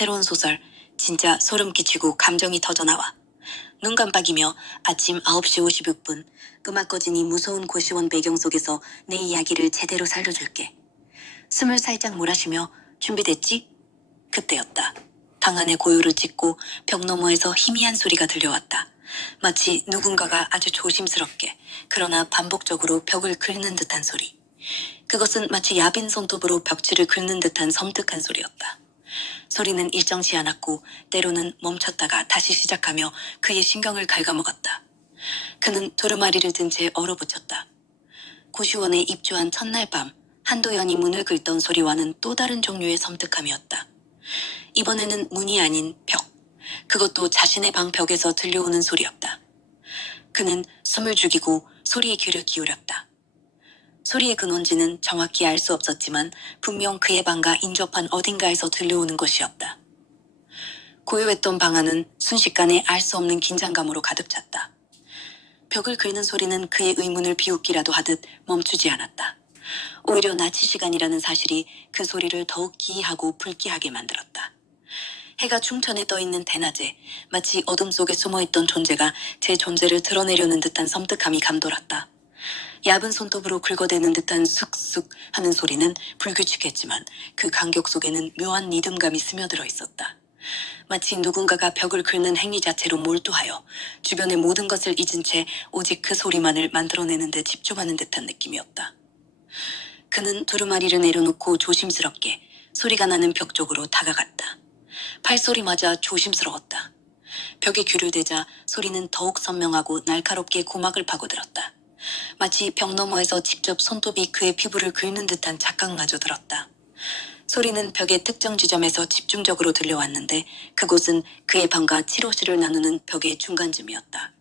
때론 소설, 진짜 소름 끼치고 감정이 터져나와. 눈 깜빡이며 아침 9시 56분 음악 꺼지니 무서운 고시원 배경 속에서 내 이야기를 제대로 살려줄게. 숨을 살짝 몰아쉬며 준비됐지? 그때였다. 방 안에 고요를 찍고 벽 너머에서 희미한 소리가 들려왔다. 마치 누군가가 아주 조심스럽게 그러나 반복적으로 벽을 긁는 듯한 소리. 그것은 마치 야빈 손톱으로 벽지를 긁는 듯한 섬뜩한 소리였다. 소리는 일정치 않았고 때로는 멈췄다가 다시 시작하며 그의 신경을 갉아먹었다. 그는 두루마리를 든 채 얼어붙였다. 고시원에 입주한 첫날 밤 한도연이 문을 긁던 소리와는 또 다른 종류의 섬뜩함이었다. 이번에는 문이 아닌 벽. 그것도 자신의 방 벽에서 들려오는 소리였다. 그는 숨을 죽이고 소리에 귀를 기울였다. 소리의 근원지는 정확히 알 수 없었지만 분명 그의 방과 인접한 어딘가에서 들려오는 것이었다. 고요했던 방 안은 순식간에 알 수 없는 긴장감으로 가득 찼다. 벽을 긁는 소리는 그의 의문을 비웃기라도 하듯 멈추지 않았다. 오히려 나치 시간이라는 사실이 그 소리를 더욱 기이하고 불쾌하게 만들었다. 해가 충천에 떠 있는 대낮에 마치 어둠 속에 숨어 있던 존재가 제 존재를 드러내려는 듯한 섬뜩함이 감돌았다. 얇은 손톱으로 긁어대는 듯한 쑥쑥 하는 소리는 불규칙했지만 그 간격 속에는 묘한 리듬감이 스며들어 있었다. 마치 누군가가 벽을 긁는 행위 자체로 몰두하여 주변의 모든 것을 잊은 채 오직 그 소리만을 만들어내는 데 집중하는 듯한 느낌이었다. 그는 두루마리를 내려놓고 조심스럽게 소리가 나는 벽 쪽으로 다가갔다. 팔소리마저 조심스러웠다. 벽에 귀를 대자 소리는 더욱 선명하고 날카롭게 고막을 파고들었다. 마치 벽 너머에서 직접 손톱이 그의 피부를 긁는 듯한 착각마저 들었다. 소리는 벽의 특정 지점에서 집중적으로 들려왔는데 그곳은 그의 방과 치료실을 나누는 벽의 중간쯤이었다.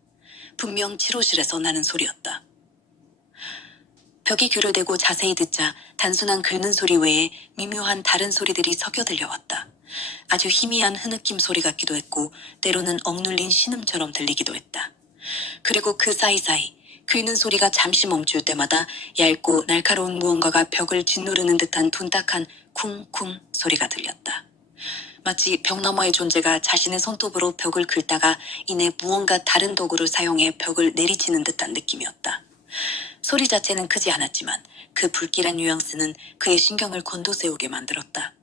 분명 치료실에서 나는 소리였다. 귀를 대고 자세히 듣자 단순한 긁는 소리 외에 미묘한 다른 소리들이 섞여 들려왔다. 아주 희미한 흐느낌 소리 같기도 했고 때로는 억눌린 신음처럼 들리기도 했다. 그리고 그 사이사이 긁는 소리가 잠시 멈출 때마다 얇고 날카로운 무언가가 벽을 짓누르는 듯한 둔탁한 쿵쿵 소리가 들렸다. 마치 벽 너머의 존재가 자신의 손톱으로 벽을 긁다가 이내 무언가 다른 도구를 사용해 벽을 내리치는 듯한 느낌이었다. 소리 자체는 크지 않았지만 그 불길한 뉘앙스는 그의 신경을 곤도세우게 만들었다.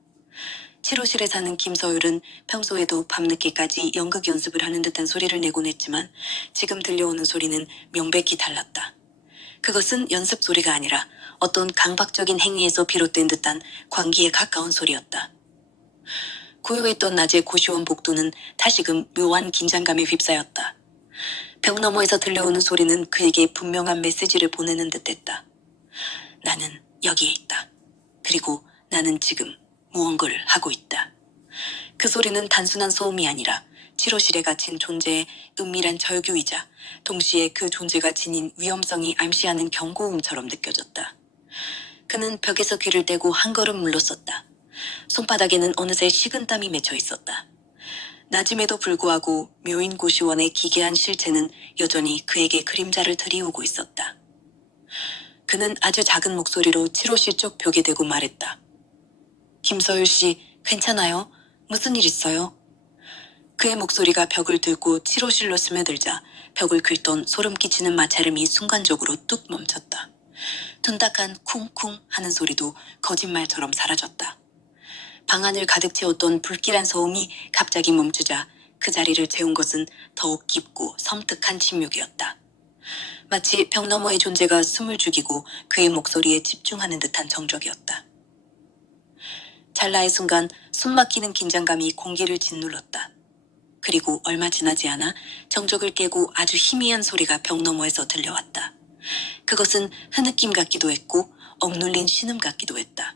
치료실에 사는 김서율은 평소에도 밤늦게까지 연극 연습을 하는 듯한 소리를 내곤 했지만 지금 들려오는 소리는 명백히 달랐다. 그것은 연습 소리가 아니라 어떤 강박적인 행위에서 비롯된 듯한 광기에 가까운 소리였다. 고요했던 낮의 고시원 복도는 다시금 묘한 긴장감에 휩싸였다. 벽 너머에서 들려오는 소리는 그에게 분명한 메시지를 보내는 듯했다. 나는 여기에 있다. 그리고 나는 지금 무언가를 하고 있다. 그 소리는 단순한 소음이 아니라 치료실에 갇힌 존재의 은밀한 절규이자 동시에 그 존재가 지닌 위험성이 암시하는 경고음처럼 느껴졌다. 그는 벽에서 귀를 떼고 한 걸음 물러섰다. 손바닥에는 어느새 식은 땀이 맺혀 있었다. 낮임에도 불구하고 묘인 고시원의 기괴한 실체는 여전히 그에게 그림자를 들이오고 있었다. 그는 아주 작은 목소리로 치료실 쪽 벽에 대고 말했다. 김서율 씨, 괜찮아요? 무슨 일 있어요? 그의 목소리가 벽을 들고 치료실로 스며들자 벽을 긁던 소름 끼치는 마찰음이 순간적으로 뚝 멈췄다. 둔탁한 쿵쿵 하는 소리도 거짓말처럼 사라졌다. 방 안을 가득 채웠던 불길한 소음이 갑자기 멈추자 그 자리를 채운 것은 더욱 깊고 섬뜩한 침묵이었다. 마치 벽 너머의 존재가 숨을 죽이고 그의 목소리에 집중하는 듯한 정적이었다. 찰나의 순간 숨막히는 긴장감이 공기를 짓눌렀다. 그리고 얼마 지나지 않아 정적을 깨고 아주 희미한 소리가 벽 너머에서 들려왔다. 그것은 흐느낌 같기도 했고 억눌린 신음 같기도 했다.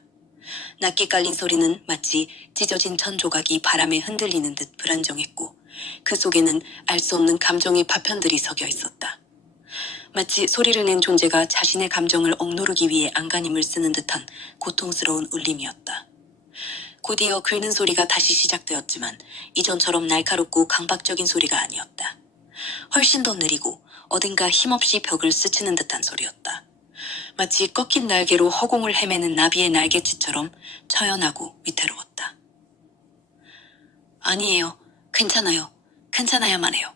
낮게 깔린 소리는 마치 찢어진 천 조각이 바람에 흔들리는 듯 불안정했고 그 속에는 알 수 없는 감정의 파편들이 섞여 있었다. 마치 소리를 낸 존재가 자신의 감정을 억누르기 위해 안간힘을 쓰는 듯한 고통스러운 울림이었다. 곧이어 긁는 소리가 다시 시작되었지만 이전처럼 날카롭고 강박적인 소리가 아니었다. 훨씬 더 느리고 어딘가 힘없이 벽을 스치는 듯한 소리였다. 마치 꺾인 날개로 허공을 헤매는 나비의 날개짓처럼 처연하고 위태로웠다. 아니에요. 괜찮아요. 괜찮아야만 해요.